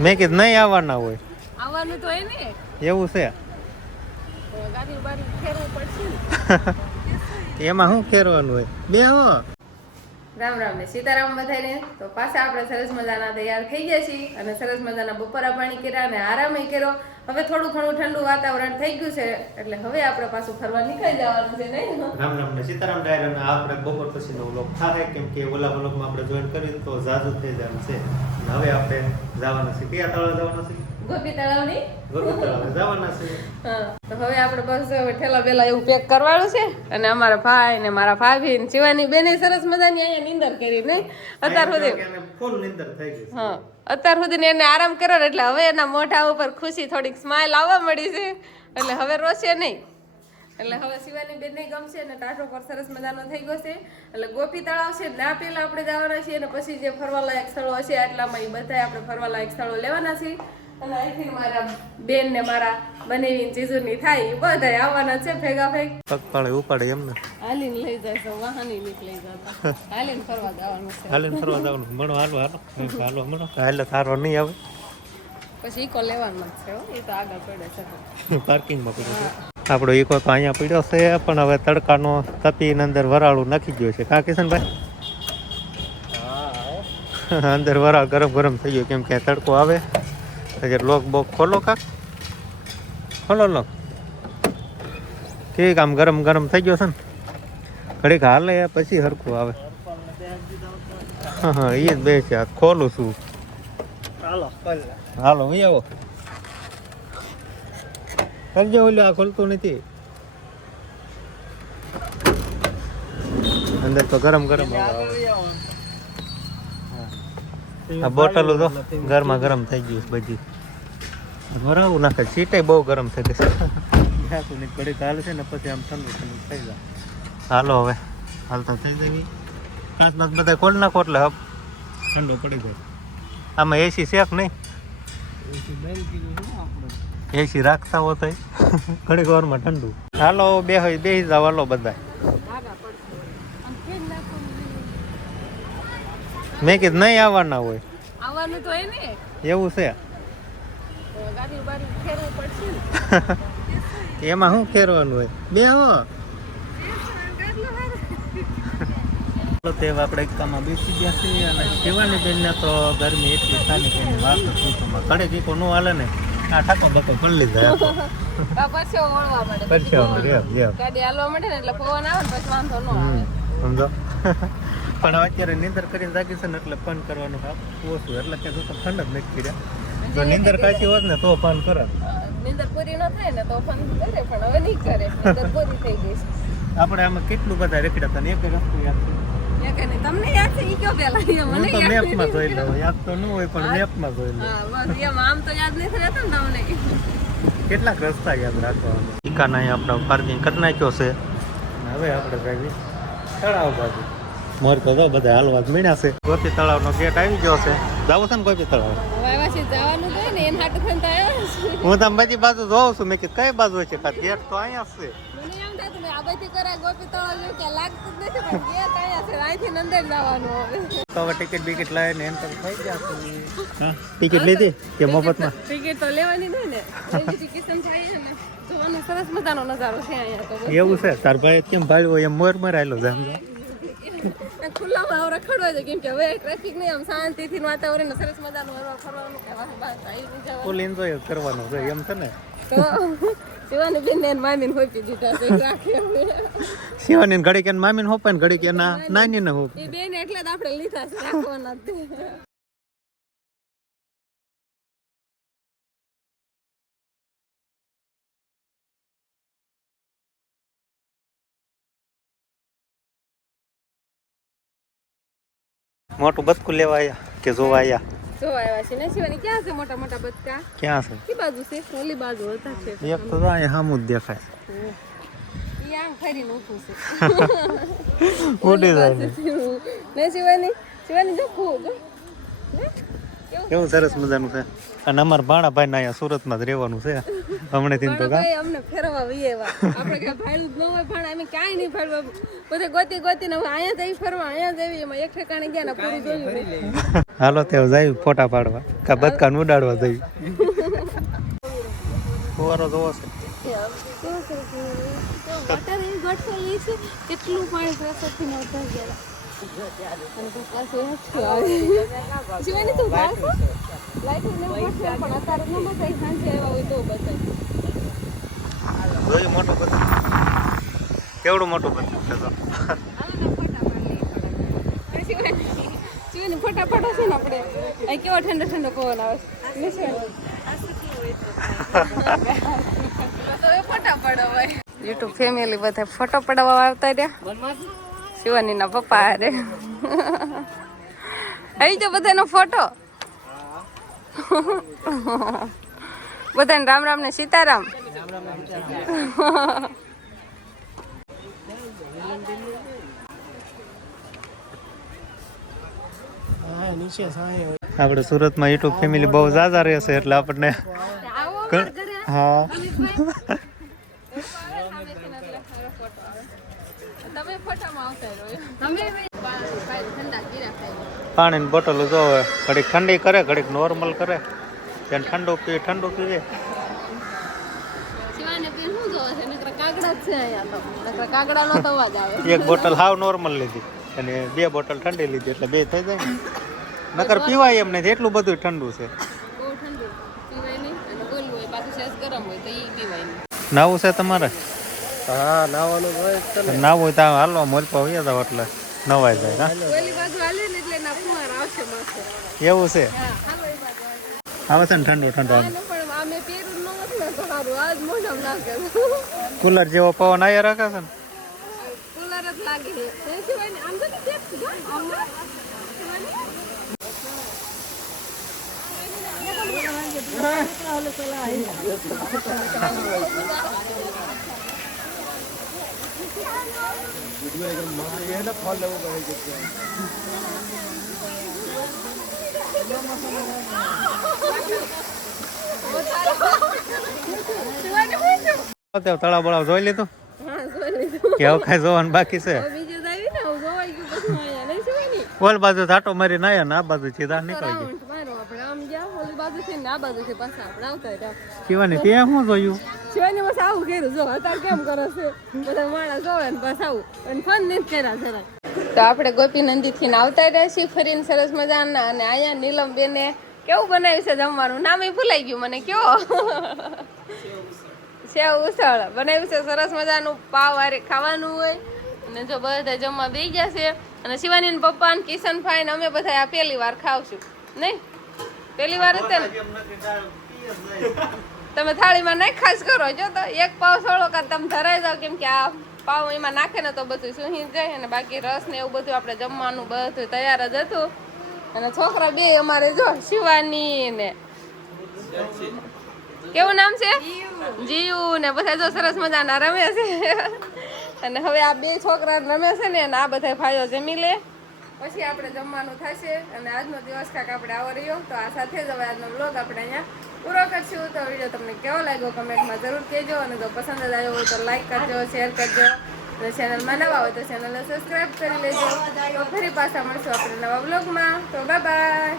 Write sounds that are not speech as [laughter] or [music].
મેં કીધું નહીં આવવાના હોય. આવવાનું તો એને. એવું છે. [laughs] એમાં શું ફેરવાનું હોય? બે હો. રામ રામ ને સીતારામ બધાને તો પાછા આપણે સરસ મજાના તૈયાર થઈ ગયા છીએ અને સરસ મજાના બપોરા પાણી કર્યા અને આરામે કર્યો. હવે થોડું ઘણું ઠંડુ વાતાવરણ થઈ ગયું છે, એટલે હવે આપણે પાછું ફરવા નીકળી જવાનું છે નહીં? રામ રામ ને સીતારામ ડાયર અને આપણે બપોર પછીનો વ્લોગ થાય કેમ કે ઓલા વ્લોગમાં આપણે જોઈન કર્યું તો ઝાઝું થઈ જવાનું છે. હવે આપણે જવાનું છે કયા તળાવ જવાનું છે ગોપી તળાવની? ગોરુ તળાવે જવાના છે. તો હવે આપણે બસ ઠેલા પેલા એવું પેક કરવાનું છે અને અમારા ભાઈ ને મારા ભાભી ને શિવાની બેને સરસ મજાની અહીંયા નિંદર કરી નહીં? અત્યાર સુધી ફૂલ નીંદર થઈ ગઈ હા અત્યાર સુધી એને આરામ કર્યો એટલે હવે એના મોઢા ઉપર ખુશી થોડીક સ્માઇલ આવવા મળી છે. એટલે હવે રોશે નહીં. એટલે હવે શિવાની બેન ગમશે અને ટાટો પર સરસ મજાનો થઈ ગયો છે. એટલે ગોપી તળાવ છે ના પેલા આપણે જવાના છીએ અને પછી જે ફરવાલાયક સ્થળો હશે આટલામાં એ બધા આપણે ફરવાલાયક સ્થળો લેવાના છીએ. અને અહીંથી મારા બેન ને મારા બનેવી ચીજોની થાય બધા આવવાના છે ભેગા ભેગ. પગપાળે ઉપાડે એમને. હાલીને લઈ જાય તો વાહની નીકળી જતા હાલીને ફરવા જવાનું છે. હાલીને ફરવા જવાનું. મળો હાલો હાલો. [laughs] હાલો મણો હાલો મળો. હાલે તારો નહીં આવે. પછી ઈકો લેવાનો જ છે એ તો આગળ પડે છે. પાર્કિંગમાં પડે છે. આપણો ઈકો તો અહીંયા પડ્યો છે પણ હવે તડકાનો તપીને અંદર વરાળું નાખી ગયો છે. કા કિશનભાઈ? [laughs] અંદર વરાળ ગરમ ગરમ થઈ ગયો કેમ કે તડકો આવે. એટલે લોક બોક ખોલો કાક ખોલો લોક ઠીક આમ ગરમ ગરમ થઈ ગયો છે ને. ઘડીક હાલે પછી હરખું આવે. હા હા એ જ બે છે. ખોલું છું. હાલો હું આવો. કરજો ઓલું આ ખોલતું નથી. અંદર તો ગરમ ગરમ આવે. આ બોટલો તો ગરમા ગરમ થઈ ગયું બધી. ભરાવું નાખે સીટે બહુ ગરમ થઈ ગઈ છે. [laughs] હાલ છે ને પછી આમ ઠંડુ ઠંડુ થઈ જાય. હાલો હવે હાલતા થઈ જાય. કાચ બાચ બધા ખોલ નાખો એટલે હપ ઠંડો પડી જાય. આમાં એસી શેક નહીં? એસી રાખતા હો તો [laughs] ઘડીક વારમાં ઠંડુ. હાલો બે હોય બે જાવ હાલો બધા. મેં કીધું નહીં આવવાના હોય. આવવાનું તો એ ને એવું છે. ગાડી બારી ફેરવું પડશે. [laughs] એમાં શું ફેરવાનું હોય? બે હો. [laughs] તે આપણે એકામાં બેસી ગયા છીએ અને શિવાની બેનને તો ગરમી એટલી થાય કે વાત પૂછોમાં કડે કીકો નો હાલે ને આ ઠાકો બકો લીધા આ [laughs] વળવા માંડે. પછી હવે રે રે ગાડી હાલવા માંડે ને એટલે પવન આવે ને પછી વાંધો ન આવે. સમજો. પણ અત્યારે નિંદર કરીને જાગી છે ને એટલે ફોન કરવાનું કામ ઓછું એટલે કે તો ઠંડ જ નથી કર્યા. જો નીંદર કાચી હોત ને તો ફોન કરે નિંદર પૂરી ન થાય ને તો ફોન કરે પણ હવે નહીં કરે. નિંદર પૂરી થઈ ગઈ છે. [laughs] આપણે આમાં કેટલું બધા રેખડા હતા ને એક રસ્તો યાદ છે. તમને યાદ છે? ઈ કયો પેલા મને તો યાદ મેપમાં જોઈ લઉં યાદ તો ન હોય પણ મેપમાં જોઈ હા બસ એમ આમ તો યાદ નથી રહેતા ને તમને. કેટલાક રસ્તા યાદ રાખવાના. અહીં આપણો પાર્કિંગ કરી નાખ્યો છે. હવે આપણે તળાવ બાજુ. મોર તો બધા હાલવા જ મળ્યા છે. ગોપી તળાવનો ગેટ આવી ગયો છે. જાવું છે ને ગોપી તળાવ? હું તમે બધી બાજુ જોઉં છું મેં કીધું કઈ બાજુ છે? કા ગેટ તો અહીંયા છે. મને એમ થાય તમે આ બાજુથી કરાય ગોપી તળાવ જેવું કે લાગતું જ નથી પણ ગેટ અહીંયા છે અહીંથી અંદર જવાનું હવે. તો હવે ટિકિટ બિકિટ લાવીને એમ તો થઈ ગયા ટિકિટ લીધી કે મફતમાં? ટિકિટ તો લેવાની નહીં ને. એવી રીતે કિશન થાય ને. જોવાનું સરસ મજાનો નજારો છે અહીંયા તો. બસ. એવું છે? તાર ભાઈ કેમ ભાડ્યો એમ મોર મરાયેલો છે સમજો? ખુલ્લામાં હવે રખડવા છે કેમ કે હવે ટ્રાફિક નહીં આમ શાંતિથી વાતાવરણ ને સરસ મજાનું હરવા ફરવાનું કે વાહ બસ આવી. નહીં જવાનું ફૂલ એન્જોય કરવાનો છે એમ છે ને? તો શિવાની બેન ને મામી ને હોપી દીધા છે રાખે શિવાની ઘડી કે મામીને હોપે ને ઘડી કે નાની ને હોપ એ બેન એટલે જ આપણે લીધા છે રાખવાના મોટું બતકું લેવા આયા કે જોવા આયા? જો આવ્યા છે. ને શિવાની ક્યાં છે મોટા મોટા બચકા ક્યાં છે? કી બાજુ છે. ઓલી બાજુ હતા છે. એક તો જો અહીંયા સામું જ દેખાય. ઈ આમ ફરીને ઊભું છે. [laughs] ઉડી જાય છે. ને શિવાની શિવાની જો ખુ જો. ને કેવું સરસ મજાનું છે? અને અમારા ભાણાભાઈ ના અહીંયા સુરતમાં જ રહેવાનું છે. હમણાંથી તો ભાઈ અમને ફેરવા એવા. આપણે કે ભાડું જ ન હોય ભાણા અમે કાંઈ નહીં ફેરવા. બધે ગોતી ગોતી ને અહીંયા જઈ ફરવા અહીંયા જઈ એમાં એક ઠેકાણે ગયા ને પૂરું જોયું હાલો તે જાય ફોટા પાડવા. કા બદકાન ઉડાડવા જઈ ફુવારો જોવો છે. કેટલું પાણી પ્રસાદથી નહોતા ગયા અને તો પાછું હેઠું આવે. શિવાની તું બહાર છો? લાઈટ ને એવું પણ અત્યારે ન બતાય આવ્યા હોય તો બતાય જોયું મોટું મોટું શિવાની ફોટા છે ને આપણે કેવો ઠંડો ઠંડો પવન આવે ફોટા યુટ્યુબ ફેમિલી બધા ફોટો પડાવવા આવતા રહ્યા શિવાની ના પપ્પા અરે આવી જો બધાનો ફોટો બધાને રામ રામ ને સીતારામ. આપણે સુરતમાં યુટ્યુબ ફેમિલી બહુ ઝાઝા રહેશે એટલે આપણને હા તમે ફોટામાં આવતા રહ્યો તમે ઠંડા કીરા ખાઈ પાણીની બોટલ જો હવે ઘડીક ઠંડી કરે ઘડીક નોર્મલ કરે. ત્યાં ઠંડુ પીએ ઠંડુ પીવે. એક બોટલ હાવ નોર્મલ લીધી અને બે બોટલ ઠંડી લીધી એટલે બે થઈ જાય ને. નકર પીવાય એમ નથી એટલું બધું ઠંડુ છે. નાવું છે તમારે? હા નાવાનું હોય તો નાવું હોય તો હાલો મોલપા હોય જાવ એટલે નવાય જાય હા? ગોલી બાજુ હાલે ને એટલે એના ફુવાર આવશે માથે. એવું છે? હા હાલો એ બાજુ આવે. છે ને ઠંડુ ઠંડુ કુલર જેવો પવન આવી રાખે છે ને? કુલર જ લાગે. [laughs] છે તળાવ બળાવ જોઈ લીધું? હા જોઈ લીધું કે હવે કાંઈ જોવાનું બાકી છે? ઓલ બાજુ થાટો મારી નાયા ને આ બાજુ સીધા નીકળી ગઈ રાઉન્ડ મારો આપણે આમ જ્યાં ઓલી બાજુ છે ને આ બાજુ છે પાછા આપણે આવતા રહ્યા. શિવાની ત્યાં શું જોયું? શિવાની બસ આવું કર્યું. જો, અત્યારે કેમ કરો છે? બધા માણસ જોવે ને બસ આવું. અને ફોન નથી કર્યા જરા તો આપણે ગોપી નંદીથી આવતા રહ્યા છીએ ફરીને સરસ મજાના. અને અહીંયા નીલમ બેને કેવું બનાવ્યું છે જમવાનું? નામે ભૂલાઈ ગયું મને કયો સેવ ઉસળ. બનાવ્યું છે સરસ મજાનું પાવ ખાવાનું હોય. અને જો બધા જમવા બે ગયા છે. અને શિવાની પપ્પા ને કિશન ભાઈ અમે બધા આ પહેલી વાર ખાવશું. નહીં? પહેલી વાર જ ને તમે થાળીમાં નહીં ખાસ કરો, જો તો એક પાવ સોળો કાં તમે ધરાઈ જાઓ, કેમ કે આ પાવ એમાં નાખે ને તો બધું સુહી જાય અને બાકી રસ ને એવું બધું આપણે જમવાનું બધું તૈયાર જ હતું. અને છોકરા બે અમારે જો, શિવાની ને. કેવું નામ છે? જીવ ને બધા જો સરસ મજાના રમે છે. અને હવે આ બે છોકરા રમે છે ને આ બધા ભાઈઓ જમી લે. પછી આપણે જમવાનું થશે અને આજનો દિવસ કાંક આપણે આવો રહ્યો. તો આ સાથે જ હવે આજનો બ્લોગ આપણે અહીંયા પૂરો કરશું. તો વીડિયો તમને કેવો લાગ્યો કમેન્ટમાં જરૂર કહેજો અને જો પસંદ જ આવ્યો હોય તો લાઈક કરજો શેર કરજો. અને ચેનલમાં નવા હોય તો ચેનલને સબસ્ક્રાઈબ કરી લેજો. તો ફરી પાછા મળશું આપણે નવા બ્લોગમાં તો બાય